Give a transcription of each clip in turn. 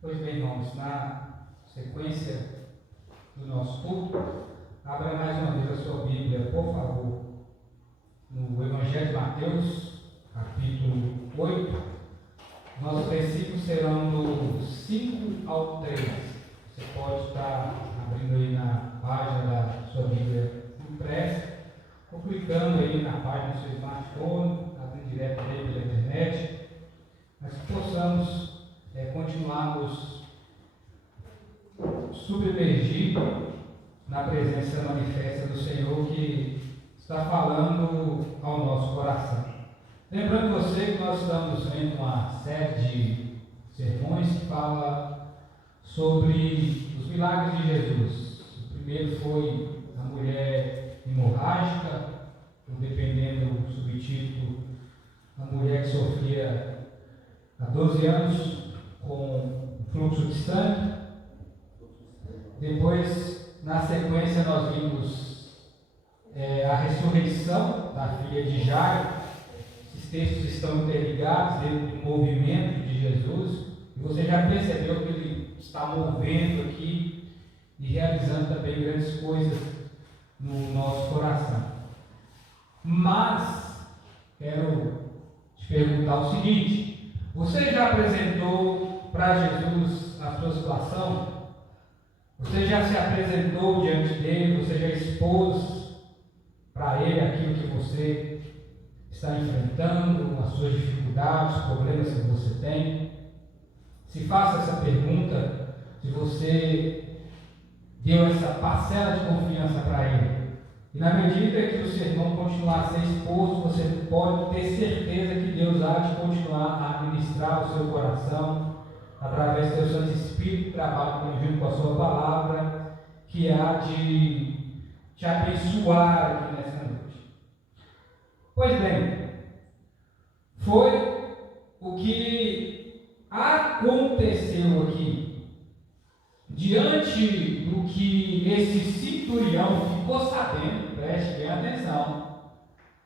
Pois bem, irmãos, na sequência do nosso culto, abra mais uma vez a sua Bíblia, por favor, no Evangelho de Mateus, capítulo 8. Nossos versículos serão do 5 ao 3. Você pode estar abrindo aí na página da sua Bíblia impressa, ou clicando aí na página do seu smartphone, abrindo direto aí pela internet, mas que possamos continuarmos submergir na presença manifesta do Senhor que está falando ao nosso coração. Lembrando você que nós estamos vendo uma série de sermões que fala sobre os milagres de Jesus. O primeiro foi a mulher hemorrágica, dependendo do subtítulo, a mulher que sofria há 12 anos com fluxo de sangue. Depois, na sequência, nós vimos a ressurreição da filha de Jairo. Esses textos estão interligados dentro do movimento de Jesus. E você já percebeu que ele está movendo aqui e realizando também grandes coisas no nosso coração. Mas, quero te perguntar o seguinte: você já apresentou para Jesus a sua situação? Você já se apresentou diante dele? Você já expôs para ele aquilo que você está enfrentando, as suas dificuldades, os problemas que você tem? Se faça essa pergunta, se você deu essa parcela de confiança para ele. E na medida que o sermão continuar a ser exposto, você pode ter certeza que Deus há de continuar a ministrar o seu coração através do seu Santo Espírito que trabalha junto com a sua palavra, que há de te abençoar aqui nessa noite. Pois bem, foi o que aconteceu aqui. Diante do que esse centurião ficou sabendo, preste bem atenção,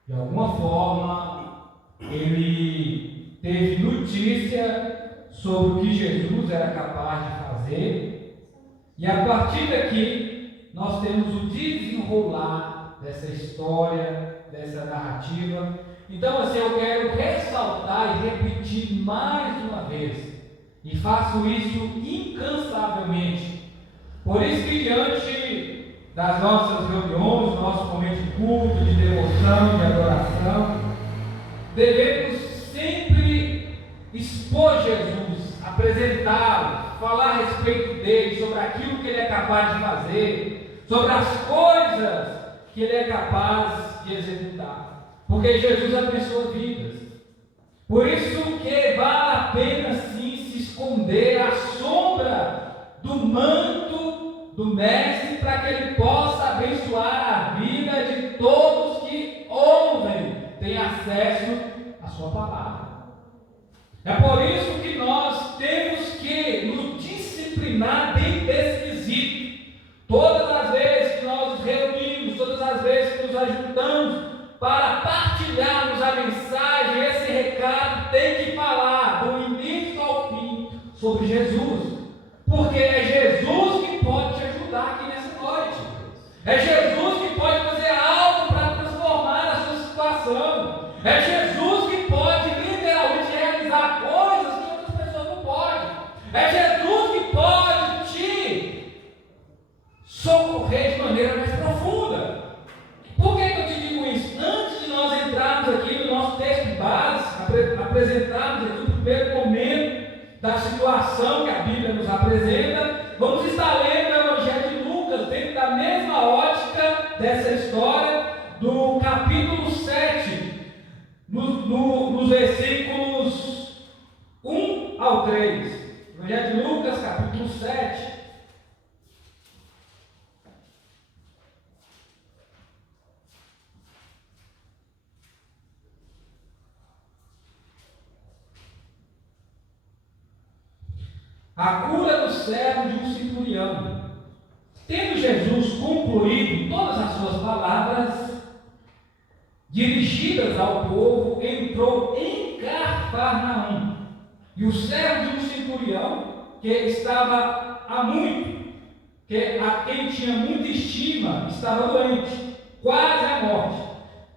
de alguma forma ele teve notícia sobre o que Jesus era capaz de fazer, e a partir daqui nós temos o desenrolar dessa história, dessa narrativa. Então assim, eu quero ressaltar e repetir mais uma vez, e faço isso incansavelmente. Por isso que diante das nossas reuniões, nosso momento de culto, de devoção, de adoração, devemos sempre expor Jesus, apresentá-lo, falar a respeito dele, sobre aquilo que ele é capaz de fazer, sobre as coisas que ele é capaz de executar, porque Jesus abençoa vidas. Por isso que vale a pena sim se esconder à sombra do manto do Mestre, para que ele possa abençoar a vida de todos que ouvem, têm acesso à sua palavra. É por isso que nós temos que nos disciplinar dentro desse quesito. Todas as vezes que nós nos reunimos, todas as vezes que nos ajuntamos para partilharmos a mensagem, esse recado tem que falar do início ao fim sobre Jesus, porque é Jesus que pode te ajudar aqui nessa noite. É Jesus que pode fazer algo para transformar a sua situação. É Jesus que pode literalmente realizar coisas que outras pessoas não podem. É Jesus que pode te socorrer de maneira mais profunda. Por que eu te digo isso? Antes de nós entrarmos aqui no nosso texto base, apresentarmos aqui o primeiro momento da situação que a Bíblia nos apresenta, vamos estar lendo o Evangelho de Lucas, dentro da mesma ótica dessa história, do capítulo 7, nos versículos 1 ao 3. Evangelho de Lucas, capítulo 7. A cura do servo de um centurião. Tendo Jesus concluído todas as suas palavras dirigidas ao povo, entrou em Cafarnaum. E o servo de um centurião, que estava há muito, que a quem tinha muita estima, estava doente, quase à morte,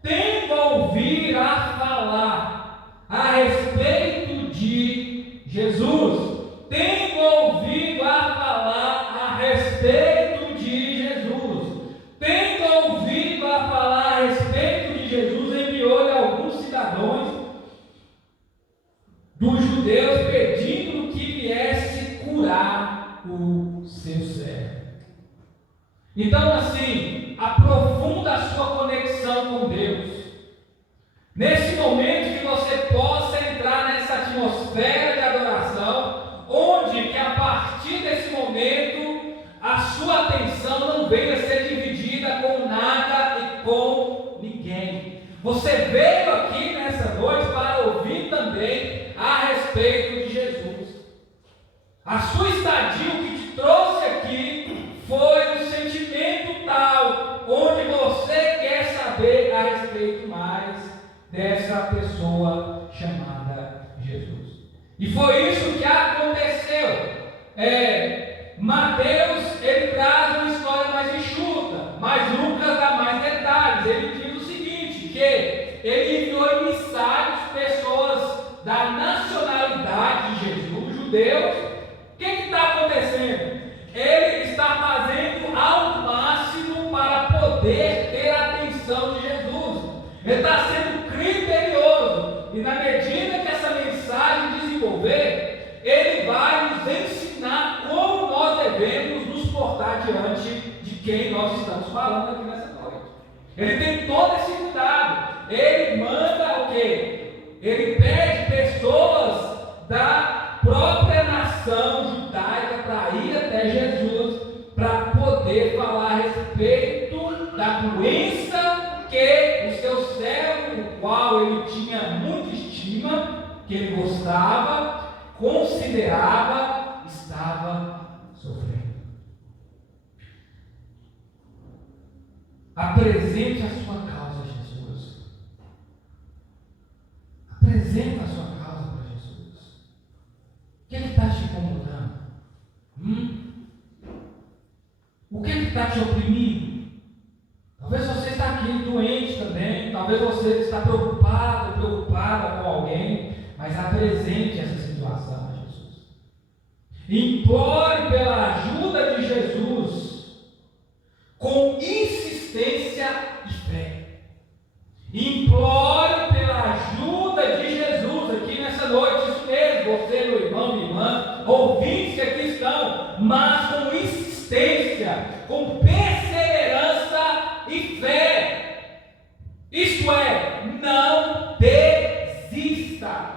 tendo ouvido a falar a respeito de Jesus, tendo ouvido a falar a respeito de Jesus, tendo ouvido a falar a respeito de Jesus, enviou-lhe alguns cidadãos dos judeus pedindo que viesse curar o seu servo. Então, assim, aprofunda a sua conexão com Deus. Nesse momento que você possa entrar nessa atmosfera de adoração, onde que a partir desse momento a sua atenção não venha a ser dividida com nada e com ninguém. Você veio aqui nessa noite para ouvir também a respeito de Jesus. A sua estadia, o que te trouxe aqui, foi um sentimento tal, onde você quer saber a respeito mais dessa pessoa chamada Jesus. E foi isso que aconteceu. Mateus, ele traz uma história mais enxuta, mas Lucas dá mais detalhes. Ele diz o seguinte, que ele enviou emissários, pessoas da nacionalidade de Jesus, judeus. O que está acontecendo? Ele está fazendo ao máximo para poder ter a atenção de Jesus. Ele está sendo criterioso. E na medida que essa mensagem desenvolver, ele vai nos ensinar como nós devemos nos portar diante de quem nós estamos falando aqui nessa noite. Ele tem todo esse cuidado. Ele manda o quê? Ele pede pessoas da própria nação judaica para ir até Jesus, para poder falar a respeito da doença que o seu servo, o qual ele tinha muita estima, que ele gostava, considerava, estava sofrendo. Apresente a sua causa a Jesus. Apresenta a sua causa para Jesus. O que está te incomodando? O que está te oprimindo? Talvez você está aqui doente também, talvez você está preocupado, preocupada com alguém, mas apresente essa situação a Jesus. Implore pela ajuda de Jesus com insistência e fé. Implore pela ajuda de Jesus aqui nessa noite, isso mesmo, você, meu irmão, minha irmã, ouvintes que aqui estão, mas com insistência, com perseverança e fé. Isto é, não desista.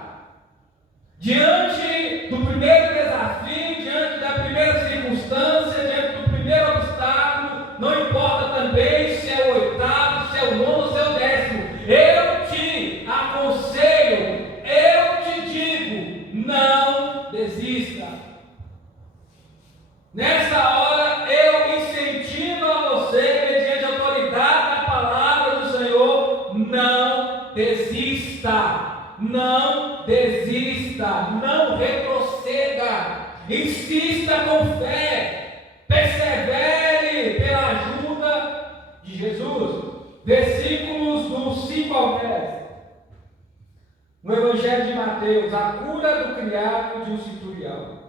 Diante do primeiro desafio, diante da primeira circunstância, diante do primeiro obstáculo, não importa também se é o oitavo, se é o nono, se é o décimo, eu te aconselho, eu te digo, não desista. Nessa hora, eu incentivo a você, mediante a autoridade da palavra do Senhor, não desista, não desista, não retroceda, insista com fé, persevere pela ajuda de Jesus. Versículos do 5 ao 10. No Evangelho de Mateus, a cura do criado de um centurião.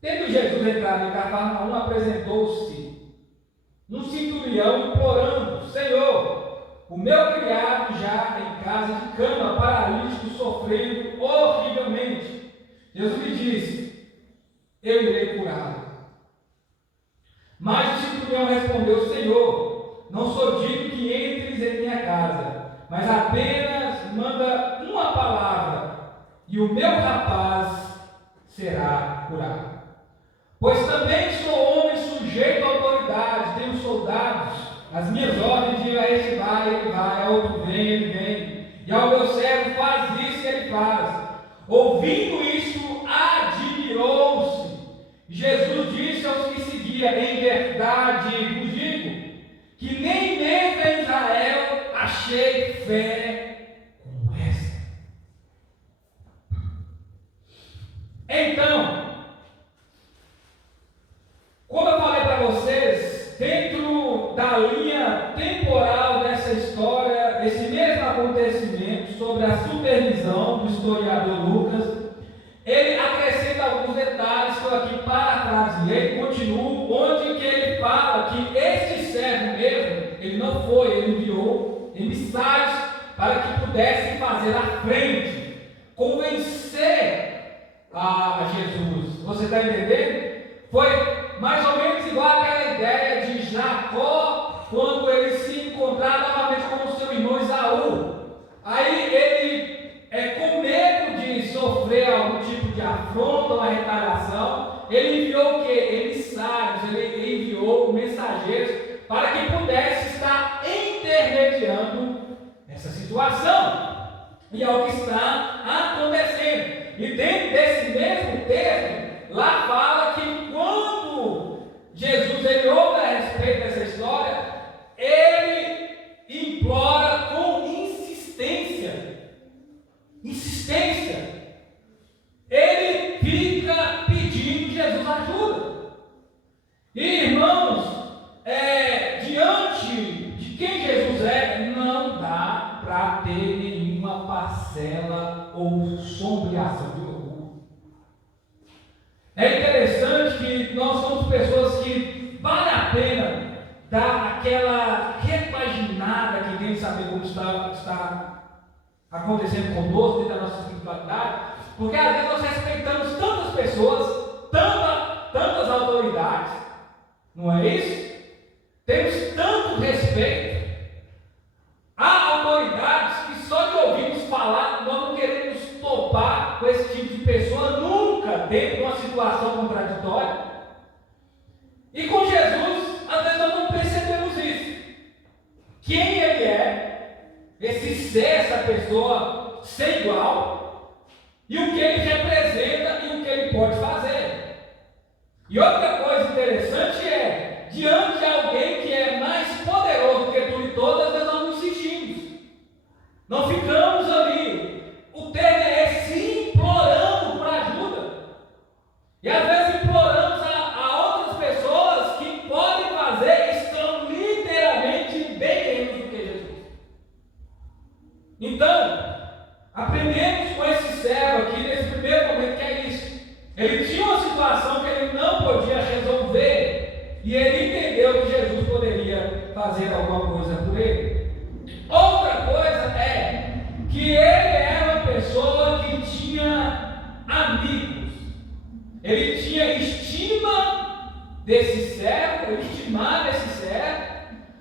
Tendo Jesus entrado em Cafarnaum, apresentou-se no centurião, implorando: Senhor, o meu criado já em casa de cama, paralítico, sofrendo horrivelmente. Jesus lhe disse: eu irei curá-lo. Mas o centurião respondeu: Senhor, não sou digno que entres em minha casa, mas apenas manda uma palavra, e o meu rapaz será curado. Pois também sou homem sujeito à autoridade, tenho soldados, as minhas ordens dizem: a este vai, ele vai, a outro vem, ele vem, e ao meu servo faz isso, ele faz. Ouvindo isso, admirou-se. Jesus disse aos que seguiam: em verdade vos digo, que nem mesmo em Israel achei fé como essa. Então, detalhes que eu aqui parafraseei, continuo, onde que ele fala que este servo mesmo, ele não foi, ele enviou emissários para que pudessem fazer à frente, convencer a Jesus. Você está entendendo? Foi mais ou menos igual àquela ideia de Jacó, quando ele se encontrar novamente com o seu irmão Esaú. Aí ele, com medo de sofrer algum tipo de afronta ou retaliação, ele enviou o quê? Emissários, ele enviou mensageiros para que pudesse estar intermediando essa situação. E é o que está acontecendo. E dentro desse mesmo texto, lá fala que quando Jesus ele ouve a respeito dessa história, ele implora com insistência. Ele fica pedindo Jesus ajuda. E irmãos, diante de quem Jesus é, não dá para ter nenhuma parcela ou sombreação de orgulho. É interessante que nós somos pessoas que vale a pena dar aquela repaginada aqui dentro, saber como está acontecendo conosco dentro da nossa espiritualidade, porque às vezes nós respeitamos tantas pessoas, tantas autoridades, não é isso? Temos tanto respeito. Há autoridades que só de ouvirmos falar, nós não queremos topar com esse tipo de pessoa nunca dentro de uma situação contraditória. E com Jesus, às vezes nós não percebemos isso. Quem ele é, esse ser, essa pessoa sem igual, e o que ele representa e o que ele pode fazer. E outra coisa interessante é, diante de alguém que é mais poderoso que tudo e todas, às vezes nós não insistimos, não ficamos ali. O termo é esse, implorando por ajuda, e às vezes imploramos a outras pessoas que podem fazer, estão literalmente bem menos do que Jesus. Então, aprendemos com esse servo aqui nesse primeiro momento que é isso. Ele tinha uma situação que ele não podia resolver e ele entendeu que Jesus poderia fazer alguma coisa por ele. Outra coisa é que ele era uma pessoa que tinha amigos. Ele tinha estima desse servo, ele estimava esse servo,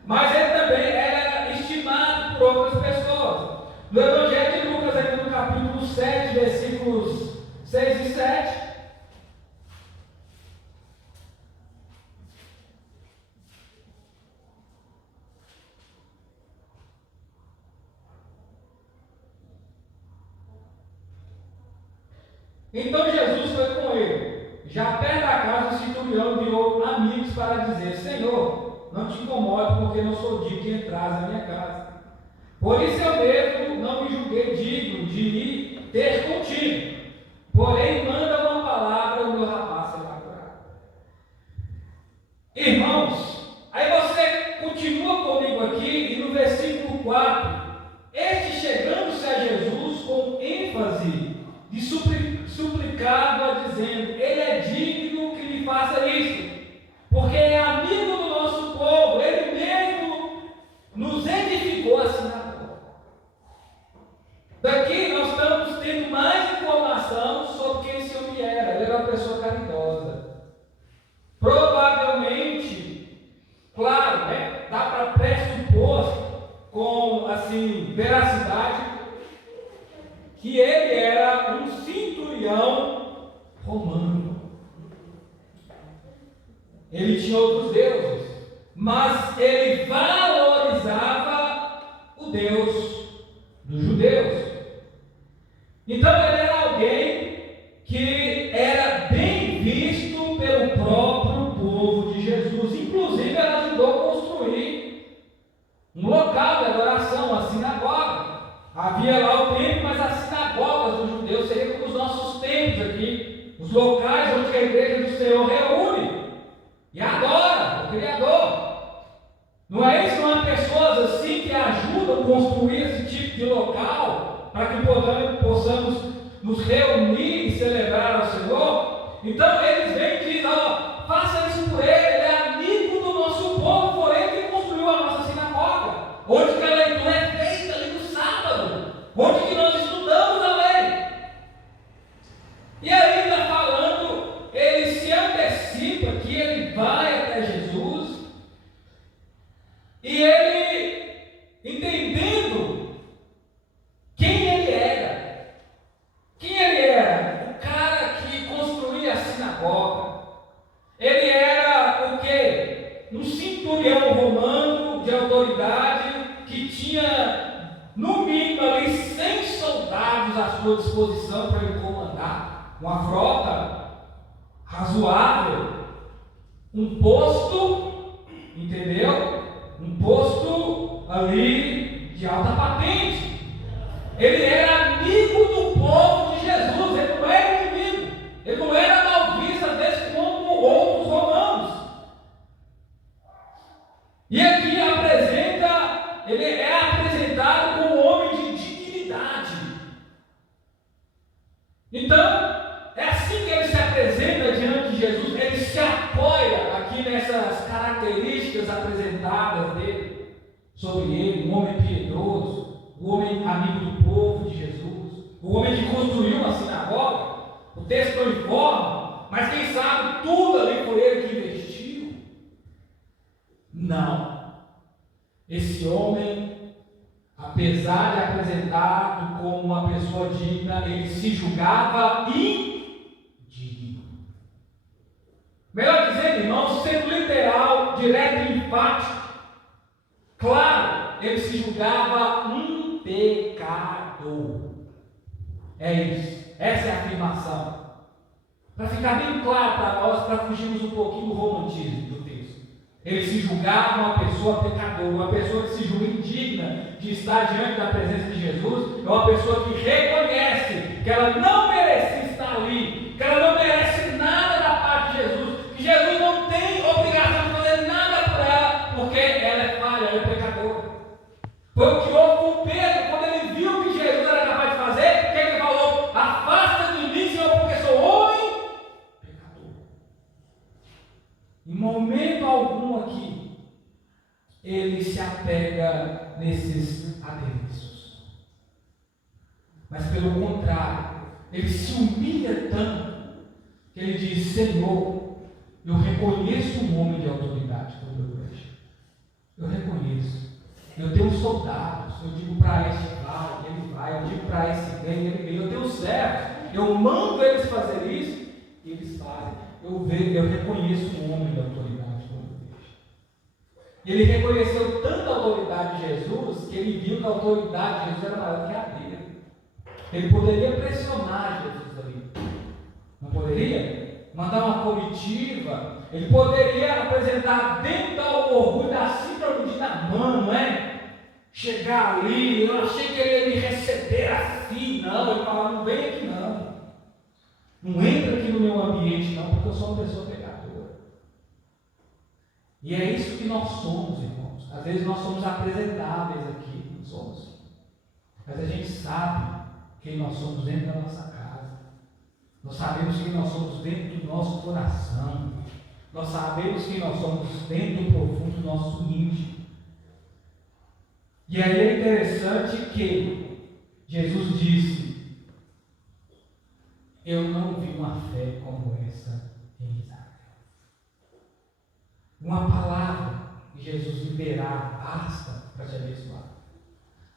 mas ele também era estimado por outras pessoas. No Evangelho de Lucas, aqui no capítulo 7, versículos 6 e 7. Então Jesus foi com ele. Já perto da casa, o centurião enviou amigos para dizer: Senhor, não te incomode, porque não sou digno de entrar na minha casa. Por isso eu mesmo não me julguei digno de ir ter contigo. Porém, manda uma palavra, o meu rapaz será curado. Irmãos, aí você continua comigo aqui, e no versículo 4, este chegando-se a Jesus com ênfase, de suplicava, dizendo: Ele é digno que lhe faça isso, porque é amigo do nosso povo, ele mesmo nos edificou a sinagoga. Daqui nós estamos tendo mais informação sobre quem esse homem era. Ele era uma pessoa caridosa. Provavelmente, claro, dá para pressupor com assim, veracidade, que ele era um centurião romano. Ele tinha outros deuses, mas ele valorizava o Deus dos judeus. Então ele era alguém que era bem visto pelo próprio povo de Jesus. Inclusive ele ajudou a construir um local de adoração, uma sinagoga. Havia lá o templo, mas as sinagogas dos judeus seriam como os nossos templos aqui, os locais onde a igreja do Senhor reúne e adora o Criador. Não é isso? Não há pessoas assim que ajudam a construir esse tipo de local para que possamos nos reunir e celebrar ao Senhor. Então eles vêm e dizem: ó, faça isso por ele é amigo do nosso povo, foi ele que construiu a nossa sinagoga, onde que a leitura é feita ali no sábado, onde que nós estudamos a lei. E aí está falando, ele se antecipa que ele vai até Jesus, e ele, entendendo quem ele era, o cara que construía a sinagoga, ele era o quê? Um centurião romano de autoridade, que tinha no mínimo ali 100 soldados à sua disposição para ele comandar uma frota razoável, um posto, entendeu? Um posto ali de alta patente. Ele era amigo do povo de Jesus, ele não era inimigo, ele não era mal visto às vezes como outros romanos. E aqui ele é apresentado como um homem de dignidade. Então, é assim que ele se apresenta diante de Jesus, ele se apoia aqui nessas características apresentadas dele, sobre ele, um homem piedoso, um homem amigo do povo de Jesus, o homem que construiu uma sinagoga. O texto não informa, mas quem sabe tudo ali foi ele que investiu. Não. Esse homem, apesar de apresentado como uma pessoa digna, ele se julgava indigno. Melhor dizendo, irmãos, sendo literal, direto e enfático, claro, ele se julgava um pecador. É isso, essa é a afirmação. Para ficar bem claro para nós, para fugirmos um pouquinho do romantismo do texto. Ele se julgava uma pessoa pecadora, uma pessoa que se julga indigna de estar diante da presença de Jesus, é uma pessoa que reconhece que ela não merecia estar ali, que ela não merece nada da parte de Jesus, que Jesus não tem obrigação de fazer nada por ela, porque ela é falha, ela é pecadora. Foi o que houve com Pedro, quando ele viu que Jesus era capaz de fazer, o que ele falou? Afasta de mim, Senhor, porque sou homem pecador. Em momento algum aqui, ele se apega nesses adereços. Mas pelo contrário, ele se humilha tanto, que ele diz: Senhor, eu reconheço um homem de autoridade quando eu vejo. Eu reconheço. Eu tenho soldados, eu digo para este vai, ele vai, eu digo para esse vem, ele vem. Eu tenho servos, eu mando eles fazer isso, e eles fazem. Eu reconheço um homem de autoridade quando eu vejo. Ele reconheceu tanta autoridade de Jesus, que ele viu que a autoridade de Jesus era maior que a dele. Ele poderia pressionar Jesus ali, não poderia? Mandar uma comitiva, ele poderia apresentar dentro do orgulho da síndrome de Naamã, não é? Chegar ali, eu achei que ele ia me receber assim, não, ele falava: não vem aqui não, não entra aqui no meu ambiente não, porque eu sou uma pessoa pecadora. E é isso que nós somos, irmãos. Às vezes nós somos apresentáveis aqui, não somos, mas a gente sabe quem nós somos dentro da nossa casa. Nós sabemos quem nós somos dentro do nosso coração. Nós sabemos quem nós somos dentro do profundo do nosso íntimo. E aí é interessante que Jesus disse: eu não vi uma fé como essa em Israel. Uma palavra que Jesus liberar basta para te abençoar.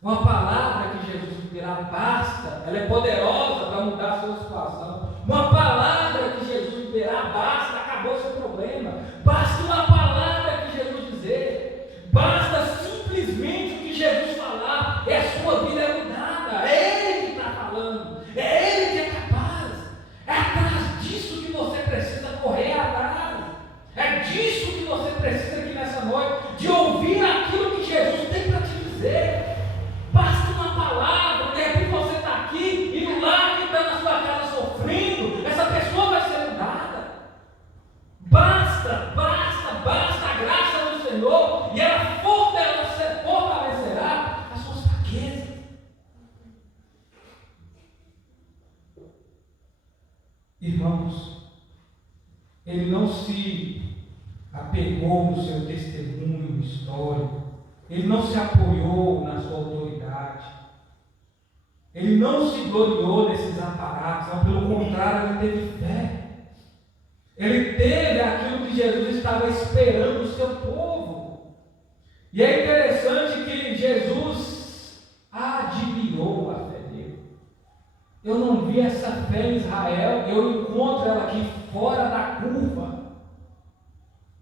Uma palavra que Jesus liberar basta, ela é poderosa para mudar a sua situação. Uma palavra que Jesus liberar basta, acabou o seu problema. Basta uma palavra que Jesus dizer, basta simplesmente o que Jesus falar, e a sua vida é mudada. É Ele que está falando, é Ele que é capaz. É atrás disso que você precisa correr atrás. É disso que você precisa aqui nessa noite, de ouvir aquilo que Jesus tem para te dizer. Basta uma palavra, de repente você está aqui e no lar que está na sua casa sofrendo, essa pessoa vai ser mudada. Basta a graça do Senhor e ela fortalecerá as suas fraquezas. Irmãos, ele não se apegou no seu testemunho histórico, ele não se apoiou na sua autoridade, ele não se gloriou nesses aparatos, mas pelo contrário, ele teve fé. Ele teve aquilo que Jesus estava esperando do seu povo. E é interessante que Jesus admirou a fé dele. Eu não vi essa fé em Israel, eu encontro ela aqui fora da curva.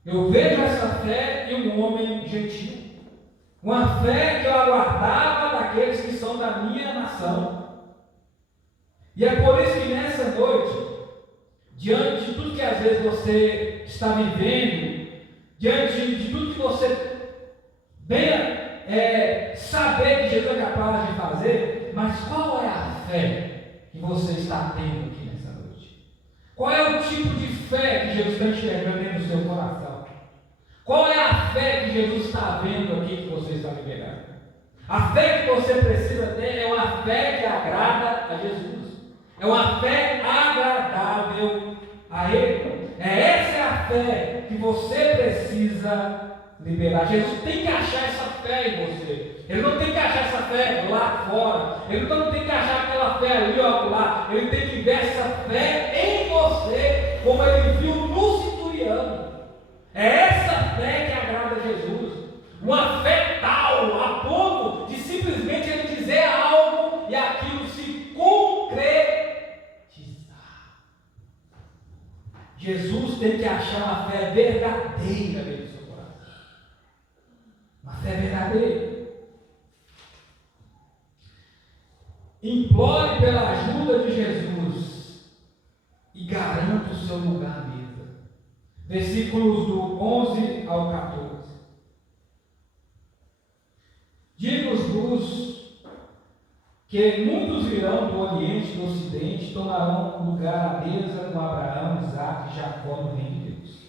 Eu vejo essa fé em um homem gentil. Uma fé que eu aguardava daqueles que são da minha nação. E é por isso que nessa noite, diante de tudo que às vezes você está vivendo, diante de tudo que você venha saber que Jesus é capaz de fazer, mas qual é a fé que você está tendo aqui nessa noite? Qual é o tipo de fé que Jesus está enxergando dentro do seu coração? Qual é a fé que Jesus está vendo aqui que você está liberando? A fé que você precisa ter é uma fé que agrada a Jesus. É uma fé agradável a Ele. Essa é a fé que você precisa liberar. Jesus tem que achar essa fé em você. Ele não tem que achar essa fé lá fora. Ele não tem que achar aquela fé ali ou lá. Ele tem que ver essa fé em você, como ele viu no centurião. É essa fé que agrada a Jesus. Uma fé tal, a ponto de simplesmente ele dizer algo e aquilo se concretizar. Jesus tem que achar uma fé verdadeira dentro do seu coração. Uma fé verdadeira. Implore pela ajuda de Jesus e garanta o seu lugar à mesa. Versículos do 11 ao 14. Digo-vos que muitos virão do Oriente e do Ocidente, tomarão lugar à mesa com Abraão, Isaque e Jacó no reino de Deus.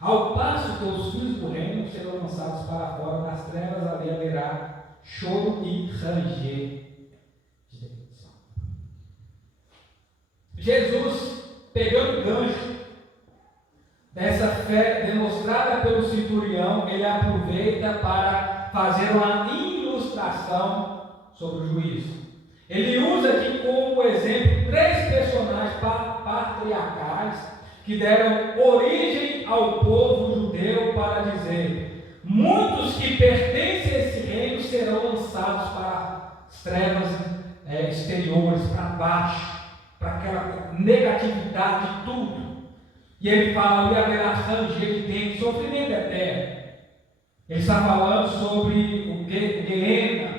Ao passo que os filhos do reino serão lançados para fora das trevas, ali haverá choro e ranger de depressão. Jesus, pegando o gancho dessa fé demonstrada pelo centurião, ele aproveita para fazer uma ilustração sobre o juízo. Ele usa aqui como exemplo 3 personagens patriarcais que deram origem ao povo judeu para dizer: muitos que pertencem a esse reino serão lançados para as trevas exteriores, para baixo, para aquela negatividade de tudo. E ele fala: ali haverá ranger de dente, sofrimento eterno. Ele está falando sobre o Guiena,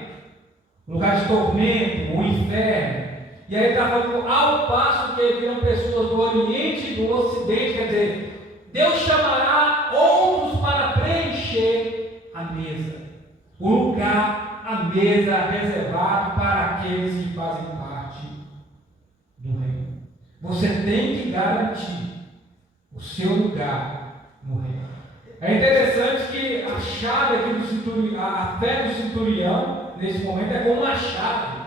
lugar de tormento, o inferno. E aí ele está falando, ao passo que viram pessoas do Oriente e do Ocidente, quer dizer, Deus chamará outros para preencher a mesa. O lugar, a mesa reservado para aqueles que fazem parte do reino. Você tem que garantir o seu lugar no reino. É interessante que a chave aqui do centurião, a fé do centurião, nesse momento, é como uma chave,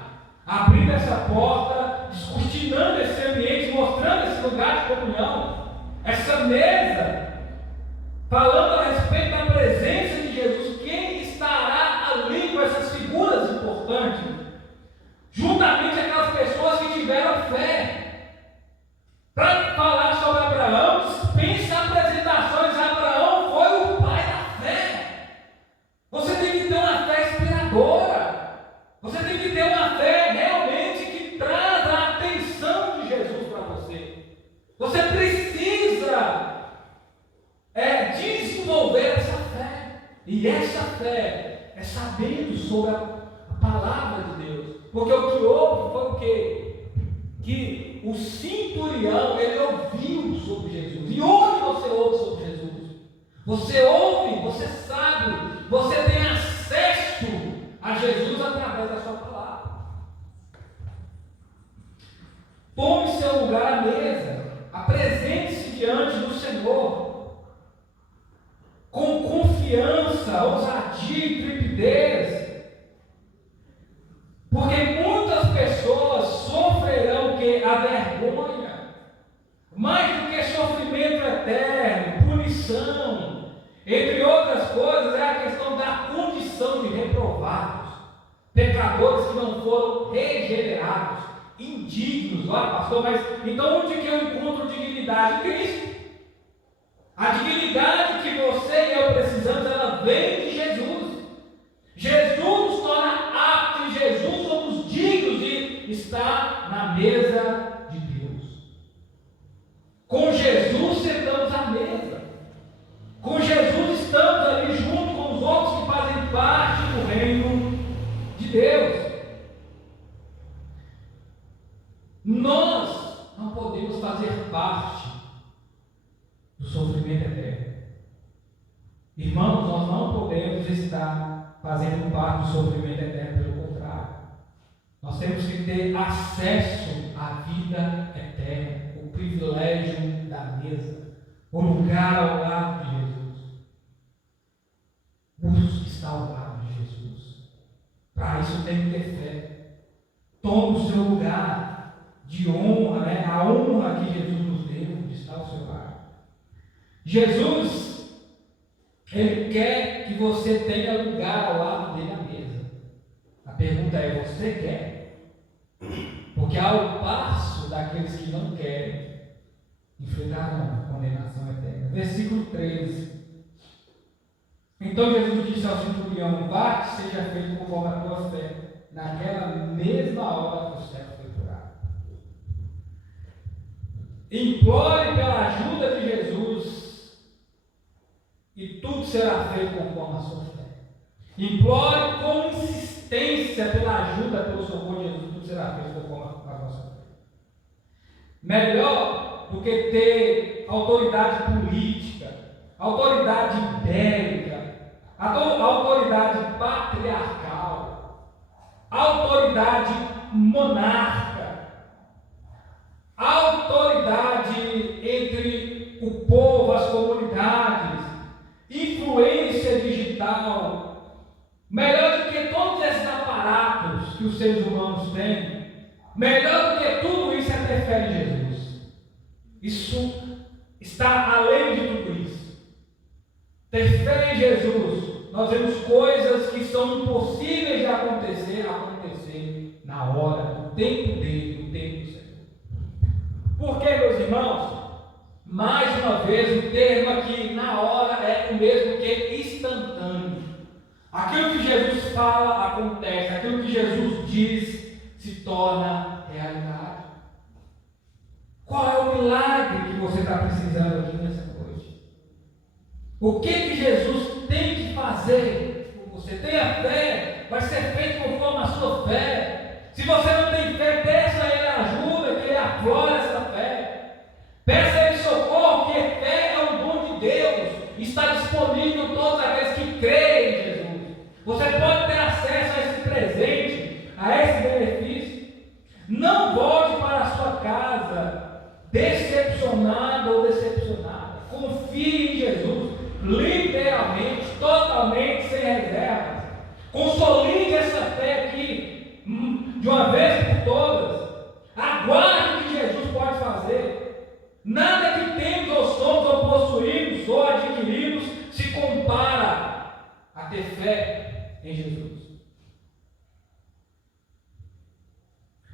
abrindo essa porta, descortinando esse ambiente, mostrando esse lugar de comunhão, essa mesa, falando a respeito da presença de Jesus. Quem estará ali com essas figuras importantes? Juntamente aquelas pessoas que tiveram fé. Para falar sobre Abraão, dispensa apresentações. Abraão foi o pai da fé. Você tem que ter uma fé inspiradora. Você tem que ter uma fé realmente que traz a atenção de Jesus para você. Você precisa desenvolver essa fé. E essa fé é sabendo sobre a palavra de Deus. Porque o que houve foi o quê? Que o centurião, ele ouviu sobre Jesus. E onde você ouve sobre Jesus? Você ouve, você sabe, você tem acesso a Jesus através da sua palavra. Tome seu lugar à mesa, apresente-se diante do Senhor com confiança, ousadia e intrepidez, porque muitas pessoas sofrerão a vergonha, mais do que sofrimento eterno. Entre outras coisas, é a questão da condição de reprovados, pecadores que não foram regenerados, indignos. Olha, pastor, mas então onde que eu encontro dignidade? Em Cristo. A dignidade que você e eu precisamos, ela vem de Jesus. Jesus nos torna aptos, Jesus somos dignos de estar na mesa de Deus. Com Jesus sentamos à mesa. Com Jesus estamos ali junto com os outros que fazem parte do reino de Deus. Nós não podemos fazer parte do sofrimento eterno. Irmãos, nós não podemos estar fazendo parte do sofrimento eterno, pelo contrário. Nós temos que ter acesso à vida eterna, o privilégio da mesa, o lugar ao lado de Jesus. Busque estar ao lado de Jesus. Para isso tem que ter fé. Tome o seu lugar de honra, a honra que Jesus nos deu de estar ao seu lado. Jesus, Ele quer que você tenha lugar ao lado dele à mesa. A pergunta é: você quer? Porque ao passo daqueles que não querem, enfrentarão condenação eterna. Versículo 13. Então Jesus disse ao centurião: vá, que seja feito conforme a tua fé. Naquela mesma hora o cego foi curado. Implore pela ajuda de Jesus e tudo será feito conforme a sua fé. Implore com insistência pela ajuda, pelo socorro de Jesus, tudo será feito conforme a nossa fé. Melhor do que ter autoridade política, autoridade bélica, autoridade patriarcal, autoridade monarca, autoridade entre o povo, as comunidades, influência digital. Melhor do que todos esses aparatos que os seres humanos têm, melhor do que tudo isso é ter fé em Jesus. Isso está além de tudo isso. Ter fé em Jesus, nós vemos coisas que são impossíveis de acontecer na hora, no tempo dele, no tempo do Senhor. Por que, meus irmãos? Mais uma vez, o termo aqui, na hora, é o mesmo que instantâneo. Aquilo que Jesus fala acontece, aquilo que Jesus diz se torna realidade. Qual é o milagre que você está precisando aqui nessa noite? O que Jesus tem que fazer? Você tenha fé, vai ser feito conforme a sua fé. Se você não tem fé, peça a Ele ajuda, que Ele aflore essa fé. Peça a Ele socorro, porque fé é um dom de Deus. Está disponível a todos aqueles que creem em Jesus. Você pode ter acesso a esse presente, a esse benefício. Não volte para a sua casa decepcionado ou decepcionada. Confie em Jesus, literalmente, totalmente, sem reservas. Consolide essa fé aqui, de uma vez por todas. Aguarde o que Jesus pode fazer. Nada que temos ou somos ou possuímos ou adquirimos se compara a ter fé em Jesus.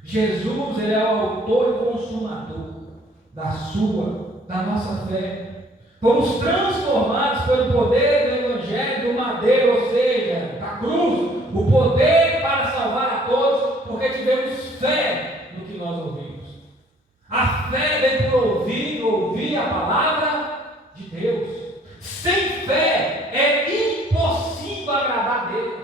Jesus, Ele é o autor e consumador da nossa fé. Fomos transformados pelo poder do Evangelho do madeiro, ou seja, da cruz, o poder para salvar a todos, porque tivemos fé no que nós ouvimos. A fé vem por ouvir a palavra de Deus. Sem fé é impossível agradar a Deus.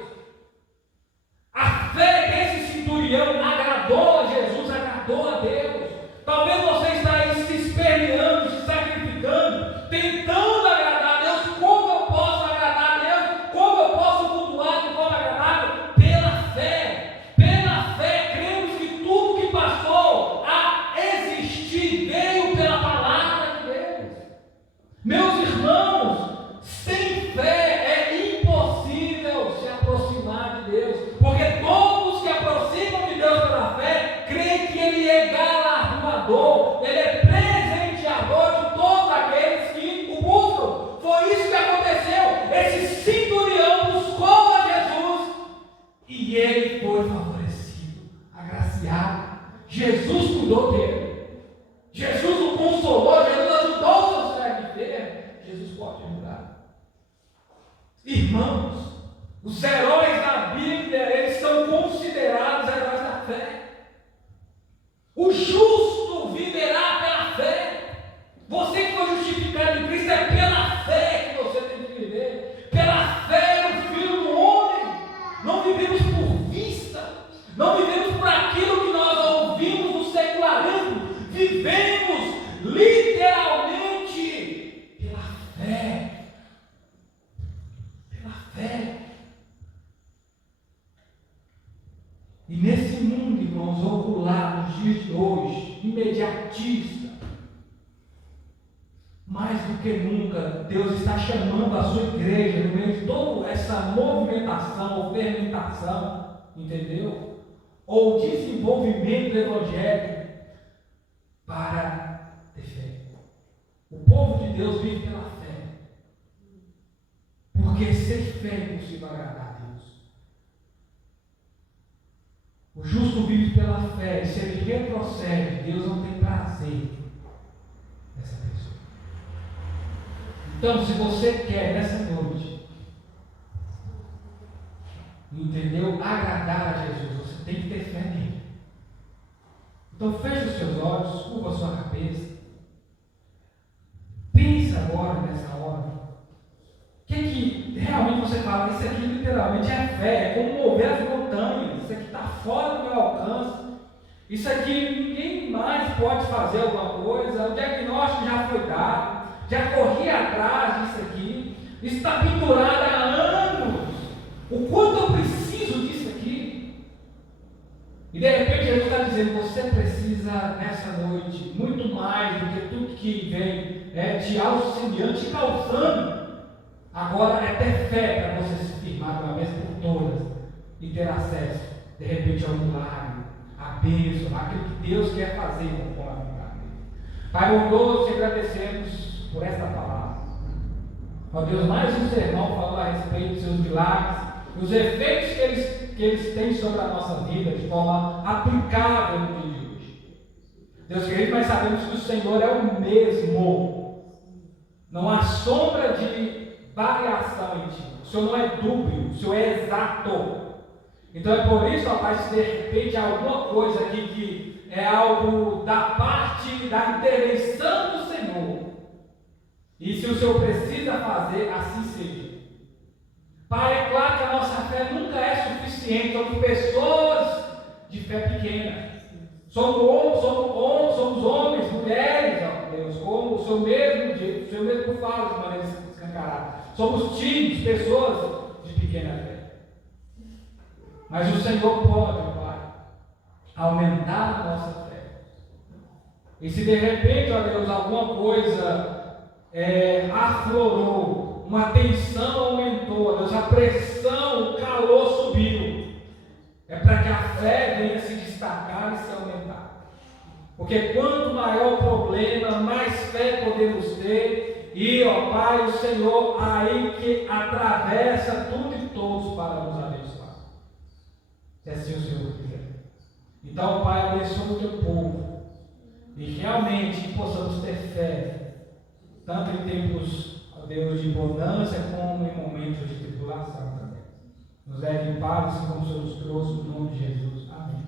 A fé desse centurião agradou a Jesus, agradou a Deus. Talvez você está aí se esperneando, se sacrificando, tentando agradar a Deus. Como eu posso agradar a Deus? Como eu posso cultuar de forma agradável? Pela fé. Pela fé, cremos que tudo que passou a existir veio pela palavra de Deus. Meus irmãos, sem fé é impossível se aproximar de Deus, porque todos que aproximam de Deus pela fé, creem que Ele é galardoador, Ele é presenteador de todos aqueles que o buscam. Foi isso que aconteceu. Irmãos, os heróis da Bíblia, eles são considerados heróis da fé. O justo viverá pela fé. Você que foi justificado em Cristo, é pela fé que você tem que viver. Pela fé no Filho do Homem. Não vivemos por vista, não vivemos por aquilo que nós ouvimos no secularismo. Vivemos literalmente pela fé. Pela fé. E nesse mundo, irmãos, ocular nos dias de hoje, imediatista, mais do que nunca, Deus está chamando a sua igreja, no meio de toda essa movimentação ou fermentação, entendeu? Ou desenvolvimento do Evangelho, para ter fé. O povo de Deus vive pela fé, porque sem fé é impossível agradar a Deus. O justo vive pela fé, e se ele retrocede, Deus não tem prazer nessa pessoa. Então, se você quer nessa noite, entendeu? Agradar a Jesus, você tem que ter fé nele. Então, feche os seus olhos, curva a sua cabeça. Pense agora nessa hora. O que realmente você fala? Isso aqui literalmente é fé, é como mover as montanhas. Isso aqui está fora do meu alcance. Isso aqui ninguém mais pode fazer alguma coisa. O diagnóstico já foi dado. Já corri atrás disso aqui. Isso está pendurado há anos. O quanto eu preciso disso aqui. E de repente Jesus está dizendo: você precisa nessa noite muito mais do que tudo que vem te auxiliando, te causando. Agora é ter fé para você se firmar de uma vez por todas e ter acesso, de repente, ao milagre, à bênção, aquilo que Deus quer fazer com a vontade dele. Pai bondoso, te agradecemos por esta palavra. Ó Deus, mais um sermão falou a respeito dos seus milagres, os efeitos que eles têm sobre a nossa vida de forma aplicável no dia de hoje. Deus querido, nós sabemos que o Senhor é o mesmo. Não há sombra de variação em ti. O Senhor não é dúbio, o Senhor é exato. Então é por isso, ó Pai, se de repente há alguma coisa aqui que é algo da parte da intervenção do Senhor, e se o Senhor precisa fazer, assim seja. Pai, é claro que a nossa fé nunca é suficiente. Somos pessoas de fé pequena. Somos homens, mulheres, ó Deus, como o Senhor mesmo fala de maneira escancarada. Somos tímidos, pessoas de pequena fé. Mas o Senhor pode, Pai, aumentar a nossa fé. E se de repente, ó Deus, alguma coisa aflorou, uma tensão aumentou, ó Deus, a pressão, o calor subiu, é para que a fé venha se destacar e se aumentar. Porque quanto maior o problema, mais fé podemos ter. E, ó Pai, o Senhor aí que atravessa tudo e todos para nos abençoar. Se assim o Senhor quiser. Então, Pai, abençoa o teu povo. E realmente possamos ter fé, tanto em tempos, ó Deus, de bonança, como em momentos de tribulação também. Nos leve em paz, como o Senhor nos trouxe, no nome de Jesus. Amém.